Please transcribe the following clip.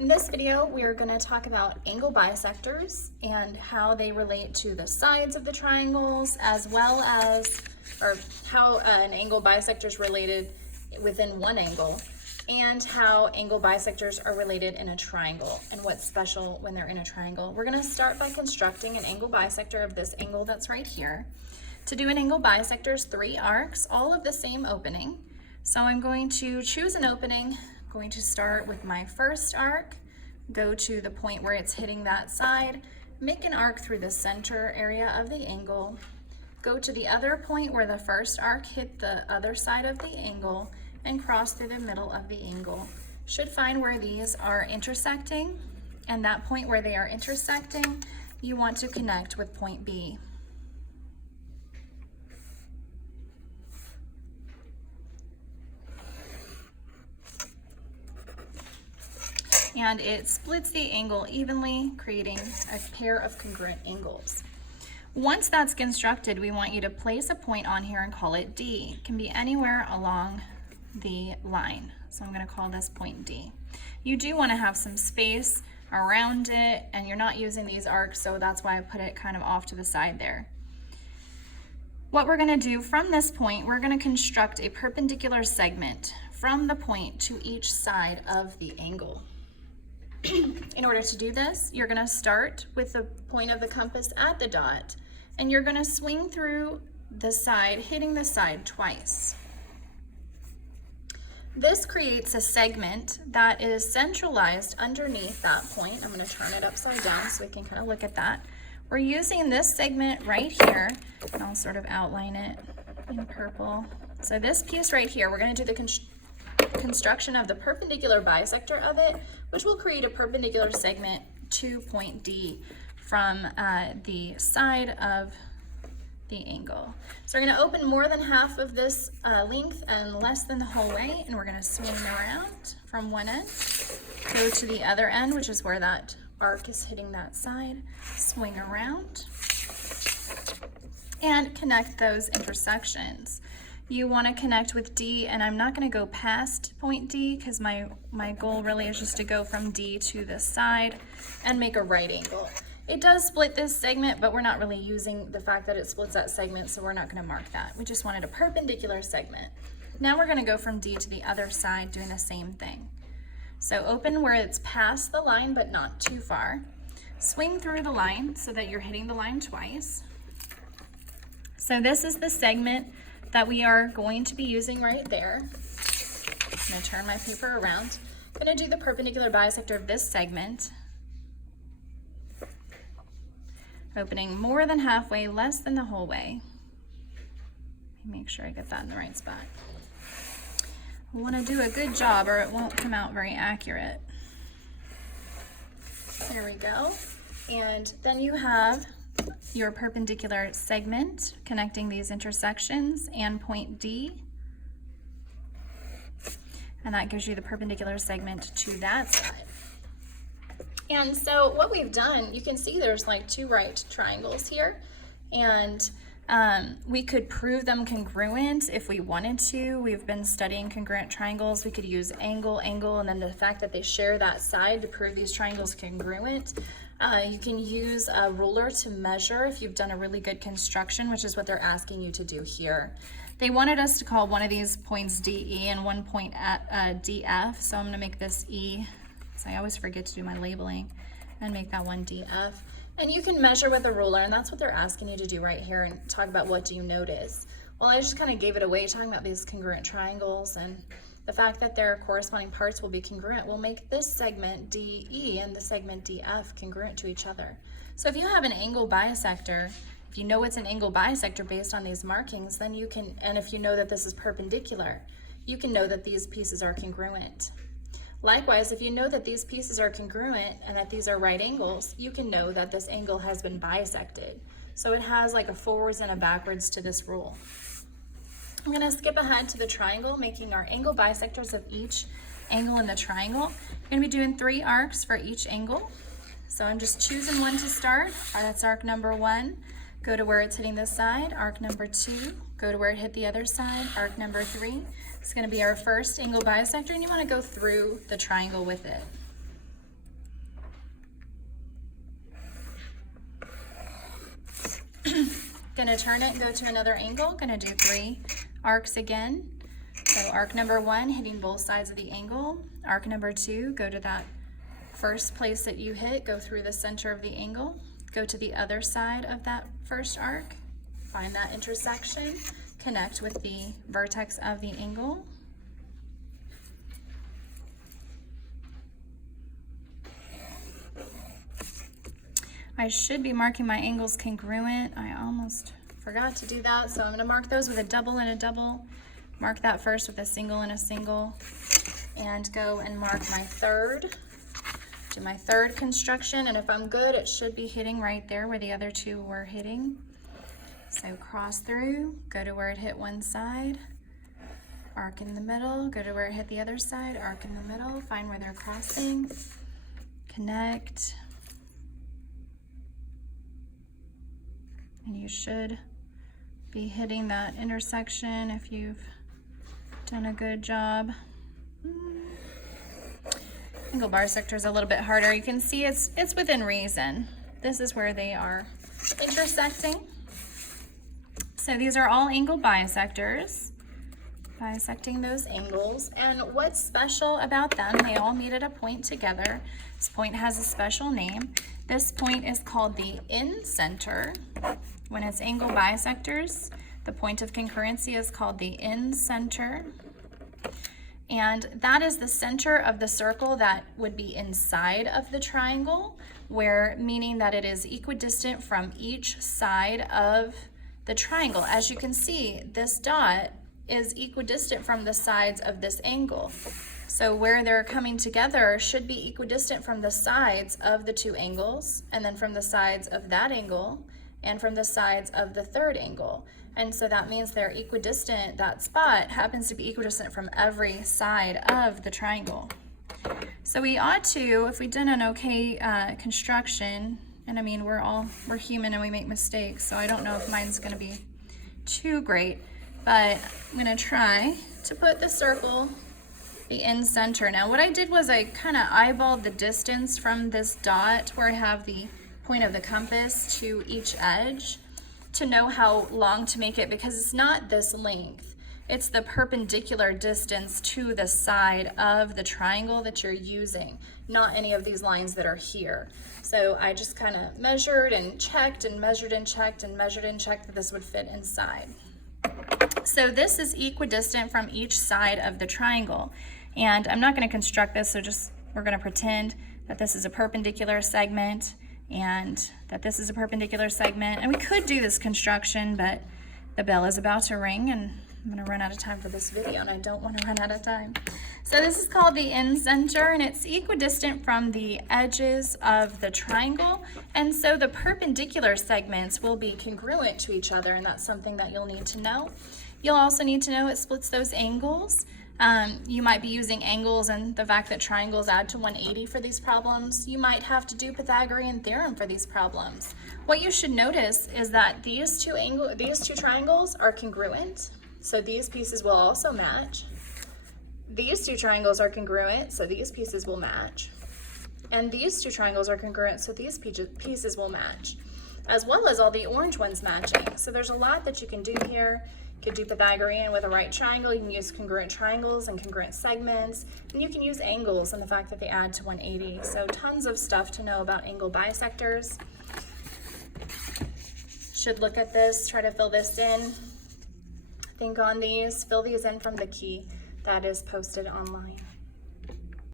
In this video, we are going to talk about angle bisectors and how they relate to the sides of the triangles, as well as, or how an angle bisector is related within one angle, and how angle bisectors are related in a triangle and what's special when they're in a triangle. We're going to start by constructing an angle bisector of this angle that's right here. To do an angle bisector is 3 arcs, all of the same opening. So I'm going to choose an opening. I'm going to start with my first arc, go to the point where it's hitting that side, make an arc through the center area of the angle, go to the other point where the first arc hit the other side of the angle, and cross through the middle of the angle. Should find where these are intersecting, and that point where they are intersecting, you want to connect with point B. And it splits the angle evenly, creating a pair of congruent angles. Once that's constructed, we want you to place a point on here and call it D. It can be anywhere along the line. So I'm going to call this point D. You do want to have some space around it, and you're not using these arcs, so that's why I put it kind of off to the side there. What we're going to do from this point, we're going to construct a perpendicular segment from the point to each side of the angle. In order to do this, you're going to start with the point of the compass at the dot, and you're going to swing through the side, hitting the side twice. This creates a segment that is centralized underneath that point. I'm going to turn it upside down so we can kind of look at that. We're using this segment right here, and I'll sort of outline it in purple. So this piece right here, we're going to do the construction of the perpendicular bisector of it, which will create a perpendicular segment to point D from the side of the angle. So we're going to open more than half of this length and less than the whole way, and we're going to swing around from one end, go to the other end, which is where that arc is hitting that side, swing around, and connect those intersections. You want to connect with D, and I'm not going to go past point D because my goal really is just to go from D to this side and make a right angle. It does split this segment, but we're not really using the fact that it splits that segment, so we're not going to mark that. We just wanted a perpendicular segment. Now we're going to go from D to the other side doing the same thing. So open where it's past the line but not too far. Swing through the line so that you're hitting the line twice. So this is the segment that we are going to be using right there. I'm going to turn my paper around. I'm going to do the perpendicular bisector of this segment, opening more than halfway, less than the whole way. Make sure I get that in the right spot. I want to do a good job or it won't come out very accurate. There we go. And then you have your perpendicular segment connecting these intersections and point D, and that gives you the perpendicular segment to that side. And so what we've done, you can see there's like 2 right triangles here, and we could prove them congruent if we wanted to. We've been studying congruent triangles. We could use angle, angle, and then the fact that they share that side to prove these triangles congruent. You can use a ruler to measure if you've done a really good construction, which is what they're asking you to do here. They wanted us to call one of these points DE and one point at DF, so I'm going to make this E, so I always forget to do my labeling, and make that one DF. And you can measure with a ruler, and that's what they're asking you to do right here, and talk about what do you notice. Well, I just kind of gave it away talking about these congruent triangles, and the fact that their corresponding parts will be congruent will make this segment DE and the segment DF congruent to each other. So if you have an angle bisector, if you know it's an angle bisector based on these markings, then you can, and if you know that this is perpendicular, you can know that these pieces are congruent. Likewise, if you know that these pieces are congruent and that these are right angles, you can know that this angle has been bisected. So it has like a forwards and a backwards to this rule. I'm going to skip ahead to the triangle, making our angle bisectors of each angle in the triangle. We're going to be doing 3 arcs for each angle. So I'm just choosing one to start. That's arc number 1. Go to where it's hitting this side. Arc number 2. Go to where it hit the other side. Arc number 3. It's going to be our first angle bisector, and you want to go through the triangle with it. Gonna turn it and go to another angle. Gonna do 3 arcs again. So arc number 1, hitting both sides of the angle. Arc number 2, go to that first place that you hit, go through the center of the angle, go to the other side of that first arc, find that intersection, connect with the vertex of the angle. I should be marking my angles congruent. I almost forgot to do that, so I'm gonna mark those with a double and a double. Mark that first with a single and a single, and go and mark my third. Do my third construction, and if I'm good, it should be hitting right there where the other 2 were hitting. So cross through, go to where it hit one side, arc in the middle, go to where it hit the other side, arc in the middle, find where they're crossing, connect. And you should be hitting that intersection if you've done a good job. Angle bisector is a little bit harder. You can see it's within reason. This is where they are intersecting. So these are all angle bisectors, bisecting those angles. And what's special about them, they all meet at a point together. This point has a special name. This point is called the in-center. When it's angle bisectors, the point of concurrency is called the in-center. And that is the center of the circle that would be inside of the triangle, meaning that it is equidistant from each side of the triangle. As you can see, this dot is equidistant from the sides of this angle. So where they're coming together should be equidistant from the sides of the 2 angles, and then from the sides of that angle, and from the sides of the third angle. And so that means they're equidistant. That spot happens to be equidistant from every side of the triangle. So we ought to, if we've done an okay construction, and I mean, we're human and we make mistakes, so I don't know if mine's gonna be too great, but I'm gonna try to put the circle, the in-center. Now what I did was I kind of eyeballed the distance from this dot where I have the point of the compass to each edge to know how long to make it, because it's not this length. It's the perpendicular distance to the side of the triangle that you're using, not any of these lines that are here. So I just kind of measured and checked and measured and checked and measured and checked that this would fit inside. So this is equidistant from each side of the triangle. And I'm not going to construct this, so we're going to pretend that this is a perpendicular segment and that this is a perpendicular segment. And we could do this construction, but the bell is about to ring and I'm gonna run out of time for this video, and I don't want to run out of time. So this is called the in-center, and it's equidistant from the edges of the triangle. And so the perpendicular segments will be congruent to each other, and that's something that you'll need to know. You'll also need to know it splits those angles. You might be using angles and the fact that triangles add to 180 for these problems. You might have to do Pythagorean theorem for these problems. What you should notice is that these two triangles are congruent, so these pieces will also match. These two triangles are congruent, so these pieces will match. And these two triangles are congruent, so these pieces will match, as well as all the orange ones matching. So there's a lot that you can do here. You could do Pythagorean with a right triangle. You can use congruent triangles and congruent segments. And you can use angles and the fact that they add to 180. So tons of stuff to know about angle bisectors. Should look at this, try to fill this in. Think on these, fill these in from the key that is posted online.